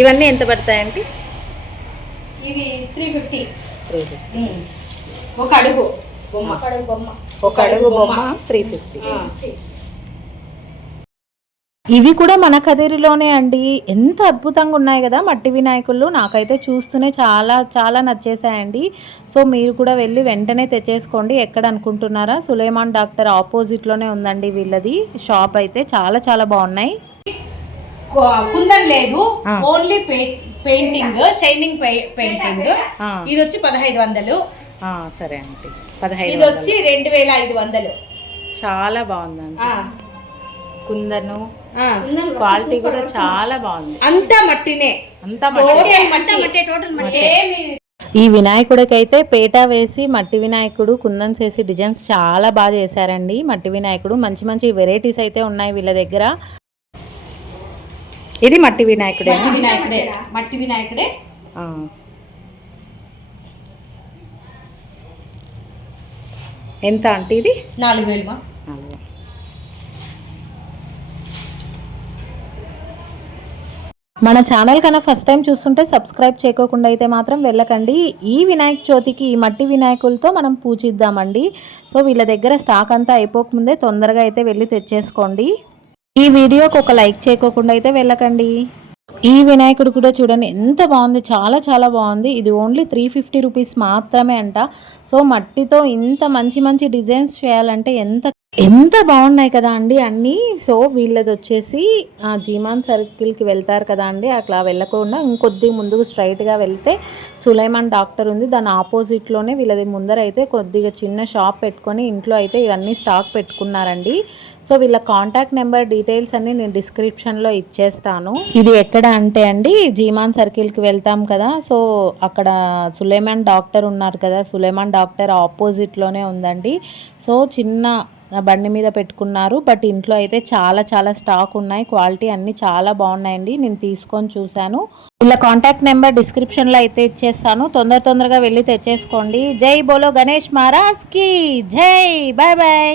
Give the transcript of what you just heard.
ఇవన్నీ ఎంత పడతాయండి? ఇవి 350. ఒక అడుగు బొమ్మ 350. ఇవి కూడా మన కదిరిలోనే అండి. ఎంత అద్భుతంగా ఉన్నాయి కదా మట్టి వినాయకులు. నాకైతే చూస్తూనే చాలా చాలా నచ్చేసాయండి. సో మీరు కూడా వెళ్ళి వెంటనే తెచ్చేసుకోండి. ఎక్కడ అనుకుంటున్నారా? సులేమాన్ డాక్టర్ ఆపోజిట్లోనే ఉందండి వీళ్ళది షాప్. అయితే చాలా చాలా బాగున్నాయి. కుందన్ లేదు, ఓన్లీ పెయింటింగ్, షైనింగ్ పెయింటింగ్. ఇది వచ్చి 1500. సరే అండి, 1500. ఇది వచ్చి 2500. చాలా బాగుందండి. కుందను క్వాలిటీ కూడా చాలా బాగుంది. అంతా మట్టినే, ఈ వినాయకుడికి అయితే పేట వేసి మట్టి వినాయకుడు కుందన్స్ వేసి డిజైన్స్ చాలా బాగా చేశారండి. మట్టి వినాయకుడు మంచి మంచి వెరైటీస్ అయితే ఉన్నాయి వీళ్ళ దగ్గర. ఇది మట్టి వినాయకుడే. ఎంత అంటే ఇది 4000. మన ఛానల్ కన్నా ఫస్ట్ టైం చూస్తుంటే సబ్స్క్రైబ్ చేయకోకుండా అయితే మాత్రం వెళ్ళకండి. ఈ వినాయక చవితికి ఈ మట్టి వినాయకులతో మనం పూజిద్దామండి. సో వీళ్ళ దగ్గర స్టాక్ అంతా అయిపోకముందే తొందరగా అయితే వెళ్ళి తెచ్చేసుకోండి. ఈ వీడియోకి ఒక లైక్ చేయకోకుండా అయితే వెళ్ళకండి. ఈ వినాయకుడు కూడా చూడండి ఎంత బాగుంది, చాలా చాలా బాగుంది. ఇది ఓన్లీ 350 రూపీస్ మాత్రమే అంట. సో మట్టితో ఇంత మంచి మంచి డిజైన్స్ చేయాలంటే ఎంత బాగున్నాయి కదా అండి అన్నీ. సో వీళ్ళది వచ్చేసి జీమాన్ సర్కిల్కి వెళ్తారు కదా అండి, అట్లా వెళ్ళకుండా ఇంకొద్ది ముందుకు స్ట్రైట్గా వెళ్తే సులైమాన్ డాక్టర్ ఉంది. దాని ఆపోజిట్లోనే వీళ్ళది ముందర అయితే కొద్దిగా చిన్న షాప్ పెట్టుకొని ఇంట్లో అయితే ఇవన్నీ స్టాక్ పెట్టుకున్నారండి. సో వీళ్ళ కాంటాక్ట్ నెంబర్ డీటెయిల్స్ అన్ని నేను డిస్క్రిప్షన్లో ఇచ్చేస్తాను. ఇది ఎక్కడ అంటే అండి, జీమాన్ సర్కిల్కి వెళ్తాం కదా, సో అక్కడ సులైమాన్ డాక్టర్ ఉన్నారు కదా, సులైమాన్ డాక్టర్ ఆపోజిట్లోనే ఉందండి. సో చిన్న బండి మీద పెట్టుకున్నారు. బట్ ఇంట్లో అయితే చాలా చాలా స్టాక్ ఉన్నాయి. క్వాలిటీ అన్నీ చాలా బాగున్నాయండి. నేను తీసుకొని చూశాను. ఇలా కాంటాక్ట్ నెంబర్ డిస్క్రిప్షన్లో అయితే ఇచ్చేస్తాను. తొందరగా వెళ్ళి తెచ్చేసుకోండి. జై బోలో గణేష్ మహారాజ్ కి జై. Bye bye.